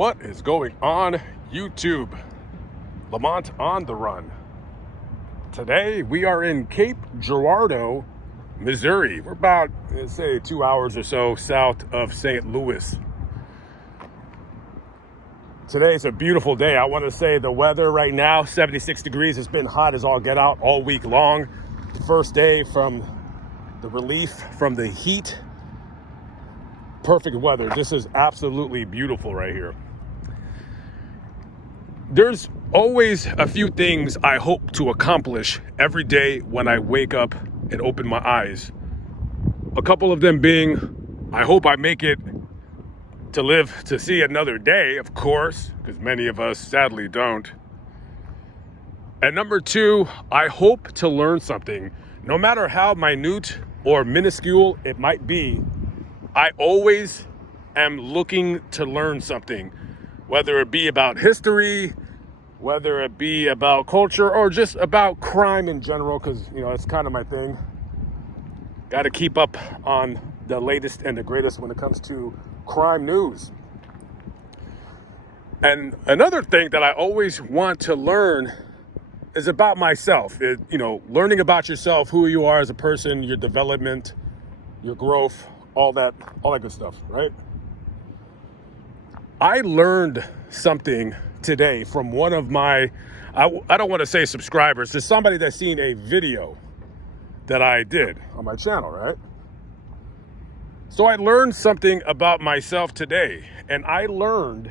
What is going on YouTube? Lamont on the run. Today we are in Cape Girardeau, Missouri. We're about, let's say, 2 hours or so south of St. Louis. Today's a beautiful day. I want to say the weather right now, 76 degrees. It's been hot as all get out all week long. The first day from the relief from the heat. Perfect weather. This is absolutely beautiful right here. There's always a few things I hope to accomplish every day when I wake up and open my eyes. A couple of them being, I hope I make it to live to see another day, of course, because many of us sadly don't. And number two, I hope to learn something. No matter how minute or minuscule it might be, I always am looking to learn something, whether it be about history, whether it be about culture, or just about crime in general, because, you know, it's kind of my thing. Got to keep up on the latest and the greatest when it comes to crime news. And another thing that I always want to learn is about myself. Learning about yourself, who you are as a person, your development, your growth, all that good stuff, right? I learned something today from one of my, I don't want to say subscribers, to somebody that's seen a video that I did on my channel, right? So I learned something about myself today, and I learned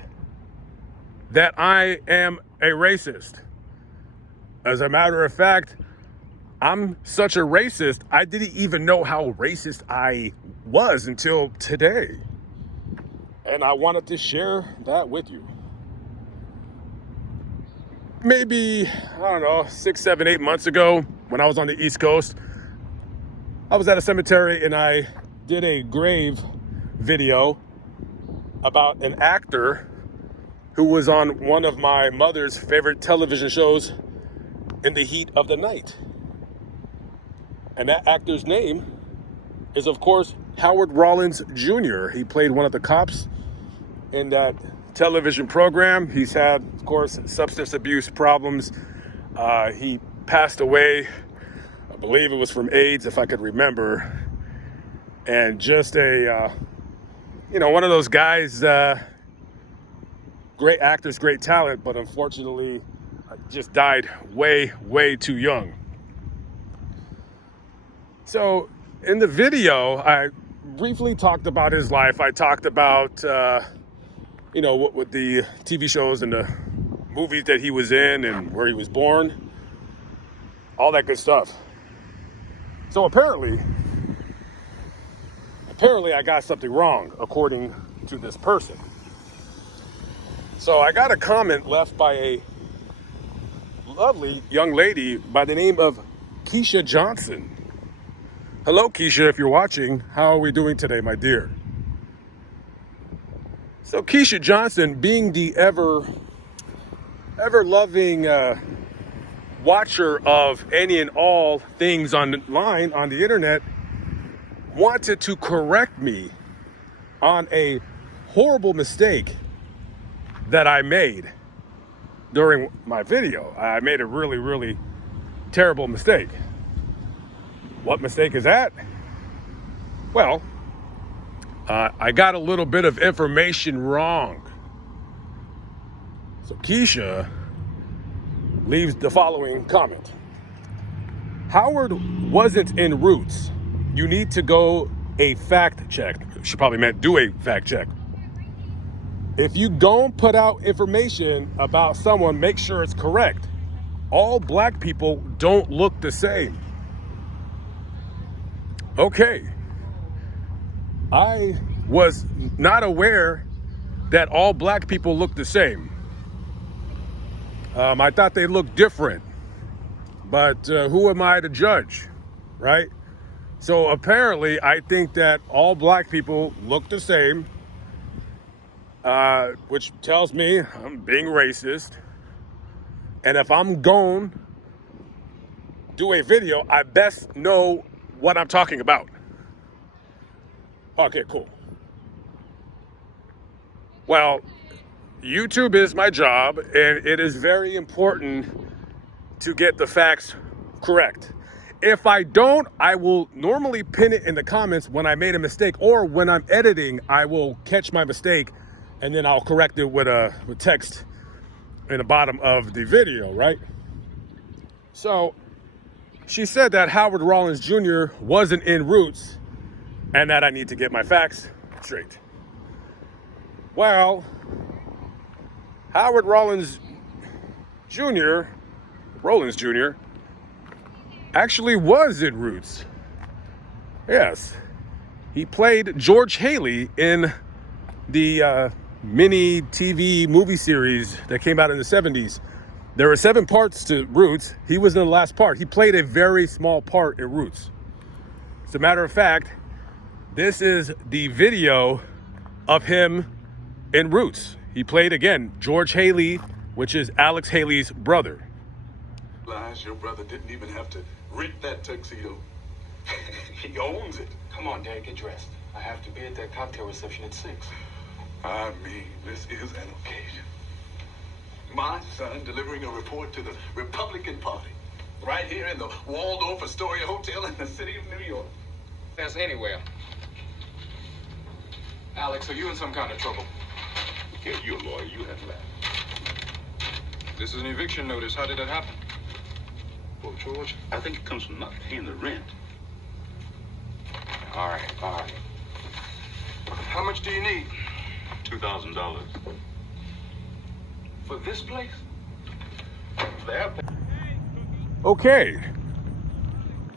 that I am a racist. As a matter of fact, I'm such a racist, I didn't even know how racist I was until today. And I wanted to share that with you. Maybe, I don't know, 6, 7, 8 months ago, when I was on the East Coast, I was at a cemetery and I did a grave video about an actor who was on one of my mother's favorite television shows, In the Heat of the Night. And that actor's name is, of course, Howard Rollins Jr. He played one of the cops in that television program. He's had, of course, substance abuse problems. He passed away, I believe it was from AIDS, if I could remember. And just one of those guys, great actors, great talent, but unfortunately just died way, way too young. So in the video, I briefly talked about his life. I talked about, what the TV shows and the movies that he was in and where he was born, all that good stuff. So apparently I got something wrong, according to this person. So I got a comment left by a lovely young lady by the name of Keisha Johnson. Hello, Keisha, if you're watching. How are we doing today, my dear? So Keisha Johnson, being the ever-loving watcher of any and all things online, on the internet, wanted to correct me on a horrible mistake that I made during my video. I made a really, really terrible mistake. What mistake is that? Well, I got a little bit of information wrong. So Keisha leaves the following comment. Howard wasn't in Roots. You need to go a fact check. She probably meant do a fact check. If you don't put out information about someone, make sure it's correct. All black people don't look the same. Okay. I was not aware that all black people look the same. I thought they looked different, but who am I to judge, right? So apparently I think that all black people look the same, which tells me I'm being racist. And if I'm going to do a video, I best know what I'm talking about. Okay, cool. Well, YouTube is my job, and it is very important to get the facts correct. If I don't, I will normally pin it in the comments when I made a mistake, or when I'm editing, I will catch my mistake and then I'll correct it with text in the bottom of the video, right? So she said that Howard Rollins Jr. wasn't in Roots and that I need to get my facts straight. Well, Howard Rollins Jr. actually was in Roots. Yes. He played George Haley in the mini TV movie series that came out in the 70s. There were 7 parts to Roots. He was in the last part. He played a very small part in Roots. As a matter of fact, this is the video of him in Roots. He played, again, George Haley, which is Alex Haley's brother. Your brother didn't even have to rent that tuxedo. He owns it. Come on, Dad, get dressed. I have to be at that cocktail reception at 6. I mean, this is an occasion. My son delivering a report to the Republican Party right here in the Waldorf Astoria Hotel in the city of New York. That's anywhere. Alex, are you in some kind of trouble? Yeah, you're a lawyer. You have that. This is an eviction notice. How did that happen? Well, George, I think it comes from not paying the rent. All right. How much do you need? $2,000. For this place? Okay.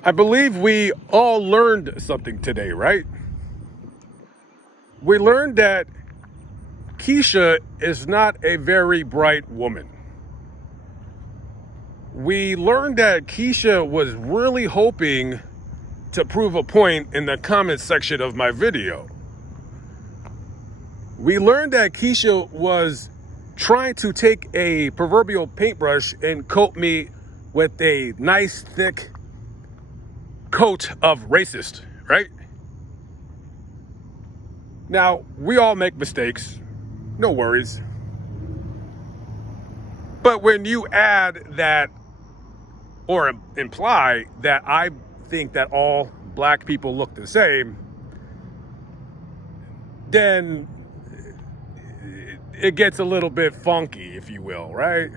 I believe we all learned something today, right? We learned that Keisha is not a very bright woman. We learned that Keisha was really hoping to prove a point in the comments section of my video. We learned that Keisha was trying to take a proverbial paintbrush and coat me with a nice thick coat of racist, right? Now, we all make mistakes, no worries. But when you add that or imply that I think that all black people look the same, then it gets a little bit funky, if you will, right?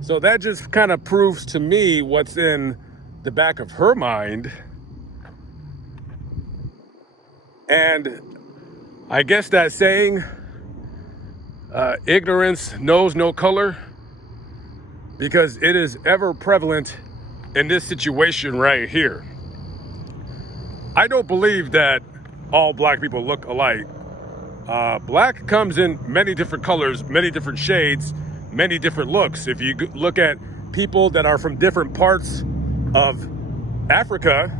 So that just kind of proves to me what's in the back of her mind. And I guess that saying, ignorance knows no color, because it is ever prevalent in this situation right here. I don't believe that all black people look alike. Black comes in many different colors, many different shades, many different looks. If you look at people that are from different parts of Africa,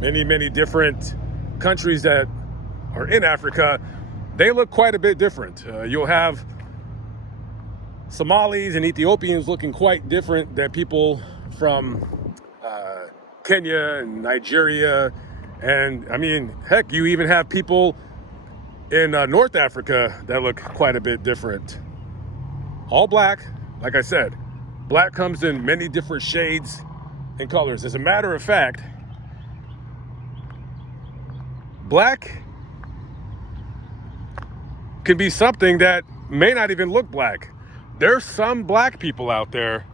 many different countries that are in Africa, they look quite a bit different. You'll have Somalis and Ethiopians looking quite different than people from Kenya and Nigeria. And I mean, heck, you even have people in North Africa that look quite a bit different. All black, like I said, black comes in many different shades and colors. As a matter of fact, black can be something that may not even look black. There's some black people out there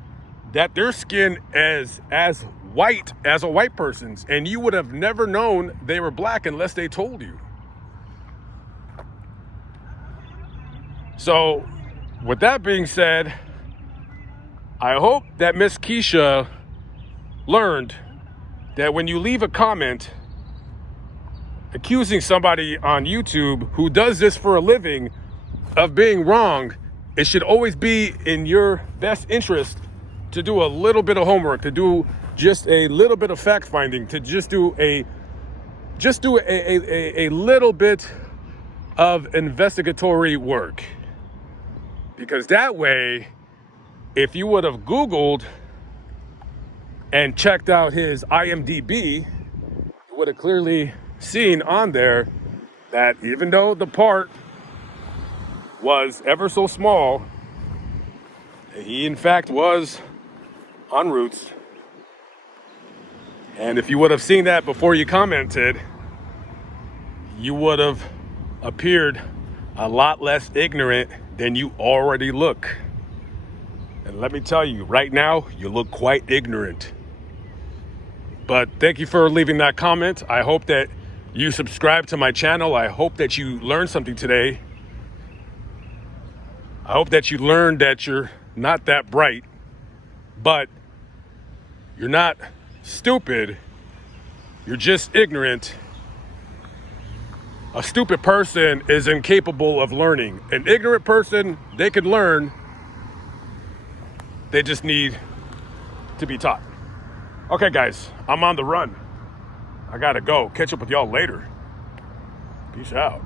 that their skin is as white as a white person's, and you would have never known they were black unless they told you. So, with that being said, I hope that Miss Keisha learned that when you leave a comment accusing somebody on YouTube who does this for a living of being wrong, it should always be in your best interest to do a little bit of homework, to do just a little bit of fact finding, to just do a little bit of investigatory work. Because that way, if you would have Googled and checked out his IMDb, you would have clearly seen on there that even though the part was ever so small, he in fact was en route. And if you would have seen that before you commented, you would have appeared a lot less ignorant than you already look. And let me tell you, right now, you look quite ignorant. But thank you for leaving that comment. I hope that you subscribe to my channel. I hope that you learned something today. I hope that you learned that you're not that bright, but you're not stupid. You're just ignorant. A stupid person is incapable of learning. An ignorant person, they can learn. They just need to be taught. Okay, guys, I'm on the run. I gotta go. Catch up with y'all later. Peace out.